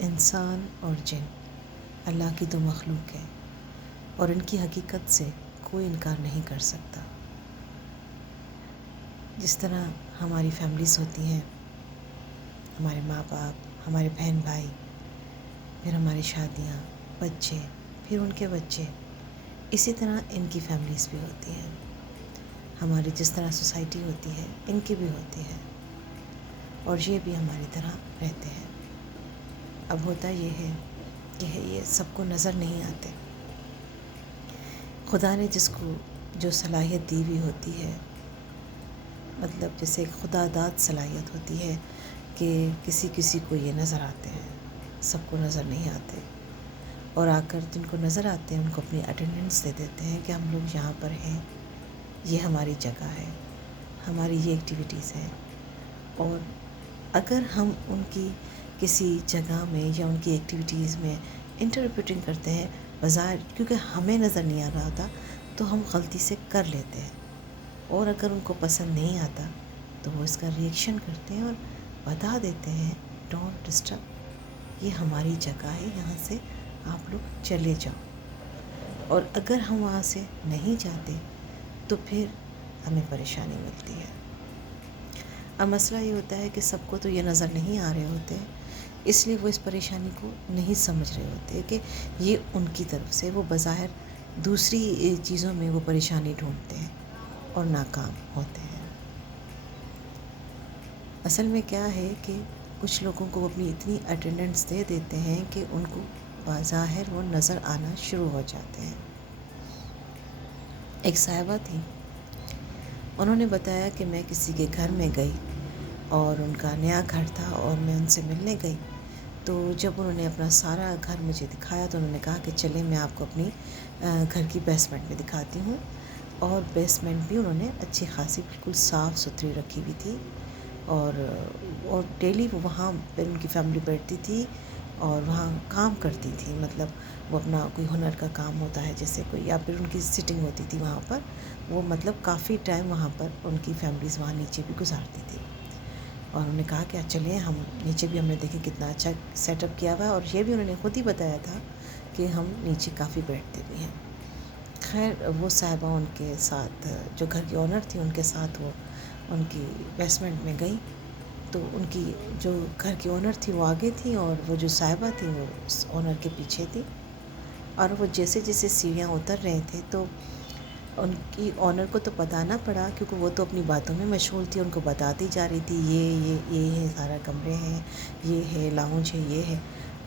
انسان اور جن اللہ کی تو مخلوق ہے اور ان کی حقیقت سے کوئی انکار نہیں کر سکتا۔ جس طرح ہماری فیملیز ہوتی ہیں، ہمارے ماں باپ، ہمارے بہن بھائی، پھر ہماری شادیاں، بچے، پھر ان کے بچے، اسی طرح ان کی فیملیز بھی ہوتی ہیں۔ ہماری جس طرح سوسائٹی ہوتی ہے ان کی بھی ہوتی ہے، اور یہ بھی ہماری طرح رہتے ہیں۔ اب ہوتا یہ ہے کہ یہ سب کو نظر نہیں آتے۔ خدا نے جس کو جو صلاحیت دی ہوئی ہوتی ہے، مطلب جیسے خدا داد صلاحیت ہوتی ہے کہ کسی کو یہ نظر آتے ہیں، سب کو نظر نہیں آتے، اور آ کر جن کو نظر آتے ہیں ان کو اپنی اٹینڈنس دے دیتے ہیں کہ ہم لوگ یہاں پر ہیں، یہ ہماری جگہ ہے، ہماری یہ ایکٹیویٹیز ہیں۔ اور اگر ہم ان کی کسی جگہ میں یا ان کی ایکٹیویٹیز میں انٹرپریٹنگ کرتے ہیں بظاہر، کیونکہ ہمیں نظر نہیں آ رہا ہوتا تو ہم غلطی سے کر لیتے ہیں، اور اگر ان کو پسند نہیں آتا تو وہ اس کا ریئیکشن کرتے ہیں اور بتا دیتے ہیں ڈونٹ ڈسٹرب، یہ ہماری جگہ ہے، یہاں سے آپ لوگ چلے جاؤ۔ اور اگر ہم وہاں سے نہیں جاتے تو پھر ہمیں پریشانی ملتی ہے۔ اب مسئلہ یہ ہوتا ہے کہ سب کو تو یہ نظر نہیں آ رہے ہوتے، اس لیے وہ اس پریشانی کو نہیں سمجھ رہے ہوتے کہ یہ ان کی طرف سے، وہ بظاہر دوسری چیزوں میں وہ پریشانی ڈھونڈتے ہیں اور ناکام ہوتے ہیں۔ اصل میں کیا ہے کہ کچھ لوگوں کو وہ اپنی اتنی اٹینڈنس دے دیتے ہیں کہ ان کو بظاہر وہ نظر آنا شروع ہو جاتے ہیں۔ ایک صاحبہ تھی، انہوں نے بتایا کہ میں کسی کے گھر میں گئی اور ان کا نیا گھر تھا اور میں ان سے ملنے گئی، تو جب انہوں نے اپنا سارا گھر مجھے دکھایا تو انہوں نے کہا کہ چلیں میں آپ کو اپنی گھر کی بیسمنٹ میں دکھاتی ہوں۔ اور بیسمنٹ بھی انہوں نے اچھی خاصی بالکل صاف ستھری رکھی ہوئی تھی، اور ڈیلی وہ وہاں پہ ان کی فیملی بیٹھتی تھی اور وہاں کام کرتی تھی، مطلب وہ اپنا کوئی ہنر کا کام ہوتا ہے جیسے کوئی، یا پھر ان کی سٹنگ ہوتی تھی وہاں پر، وہ مطلب کافی ٹائم وہاں پر ان کی فیملیز وہاں نیچے بھی گزارتی تھی۔ اور انہوں نے کہا کہ چلیں ہم نیچے بھی، ہم نے دیکھیں کتنا اچھا سیٹ اپ کیا ہوا ہے، اور یہ بھی انہوں نے خود ہی بتایا تھا کہ ہم نیچے کافی بیٹھتے بھی ہیں۔ خیر وہ صاحبہ ان کے ساتھ، جو گھر کی اونر تھی ان کے ساتھ وہ ان کی بیسمنٹ میں گئی، تو ان کی جو گھر کی اونر تھی وہ آگے تھی اور وہ جو صاحبہ تھی وہ اس اونر کے پیچھے تھی، اور وہ جیسے جیسے سیڑھیاں اتر رہے تھے تو ان کی اونر کو تو پتہ نہ پڑا، کیونکہ وہ تو اپنی باتوں میں مشغول تھی، ان کو بتاتی جا رہی تھی یہ ہے سارا کمرے ہیں، یہ ہے لاؤنج ہے، یہ ہے۔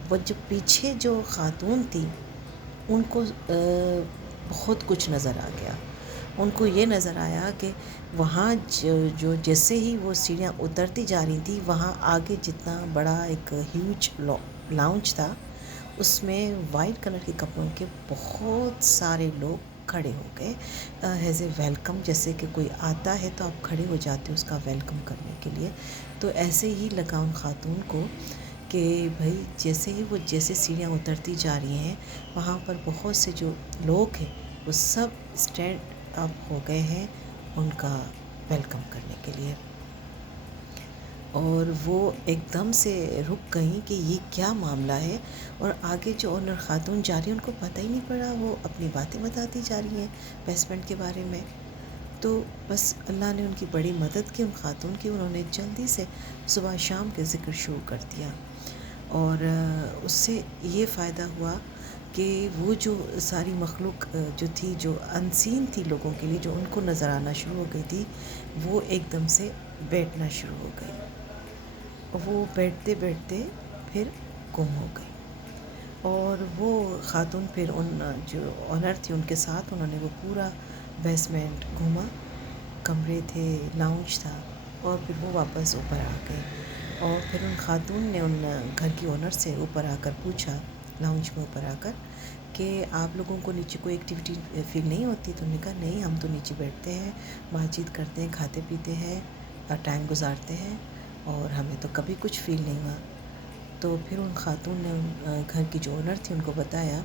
وہ جو پیچھے جو خاتون تھی ان کو بہت کچھ نظر آ گیا۔ ان کو یہ نظر آیا کہ وہاں جو جیسے ہی وہ سیڑھیاں اترتی جا رہی تھی، وہاں آگے جتنا بڑا ایک ہیوج لاؤنج تھا، اس میں وائٹ کلر کے کپڑوں کے بہت سارے لوگ کھڑے ہو گئے ایز اے ویلکم، جیسے کہ کوئی آتا ہے تو آپ کھڑے ہو جاتے ہو اس کا ویلکم کرنے کے لیے۔ تو ایسے ہی لگا ان خاتون کو کہ بھائی جیسے سیڑھیاں اترتی جا رہی ہیں، وہاں پر بہت سے جو لوگ ہیں وہ سب اسٹینڈ اپ ہو گئے ہیں ان کا ویلکم کرنے کے لیے، اور وہ ایک دم سے رک گئیں کہ یہ کیا معاملہ ہے۔ اور آگے جو اونر خاتون جا رہی ہیں ان کو پتہ ہی نہیں پڑا، وہ اپنی باتیں بتاتی جا رہی ہیں بیسمنٹ کے بارے میں۔ تو بس اللہ نے ان کی بڑی مدد کی، ان خاتون کی، انہوں نے جلدی سے صبح شام کے ذکر شروع کر دیا، اور اس سے یہ فائدہ ہوا کہ وہ جو ساری مخلوق جو تھی، جو انسین تھی لوگوں کے لیے، جو ان کو نظر آنا شروع ہو گئی تھی، وہ ایک دم سے بیٹھنا شروع ہو گئی، وہ بیٹھتے بیٹھتے پھر گم ہو گئی۔ اور وہ خاتون پھر ان جو اونر تھی ان کے ساتھ انہوں نے وہ پورا بیسمنٹ گھوما، کمرے تھے، لاؤنج تھا، اور پھر وہ واپس اوپر آ گئے۔ اور پھر ان خاتون نے ان گھر کی اونر سے اوپر آ کر پوچھا، لاؤنج میں اوپر آ کر، کہ آپ لوگوں کو نیچے کوئی ایکٹیویٹی فیل نہیں ہوتی؟ تو انہوں نے کہا نہیں، ہم تو نیچے بیٹھتے ہیں، بات چیت کرتے ہیں، کھاتے پیتے ہیں اور ٹائم گزارتے ہیں، اور ہمیں تو کبھی کچھ فیل نہیں ہوا۔ تو پھر ان خاتون نے ان گھر کی جو اونر تھی ان کو بتایا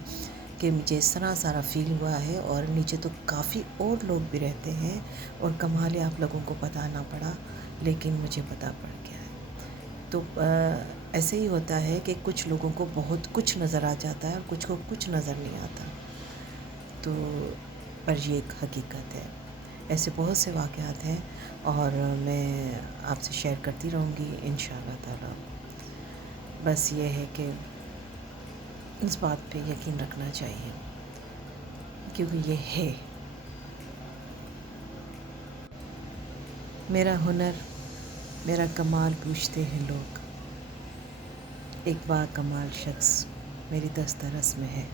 کہ مجھے اس طرح سارا فیل ہوا ہے، اور نیچے تو کافی اور لوگ بھی رہتے ہیں، اور کمال ہے آپ لوگوں کو پتہ نہ پڑا لیکن مجھے پتہ پڑ گیا ہے۔ تو ایسے ہی ہوتا ہے کہ کچھ لوگوں کو بہت کچھ نظر آ جاتا ہے اور کچھ کو کچھ نظر نہیں آتا، تو پر یہ ایک حقیقت ہے۔ ایسے بہت سے واقعات ہیں اور میں آپ سے شیئر کرتی رہوں گی انشاءاللہ تعالی۔ بس یہ ہے کہ اس بات پہ یقین رکھنا چاہیے کیونکہ یہ ہے میرا ہنر، میرا کمال پوچھتے ہیں لوگ، ایک با کمال شخص میری دست رس میں ہے۔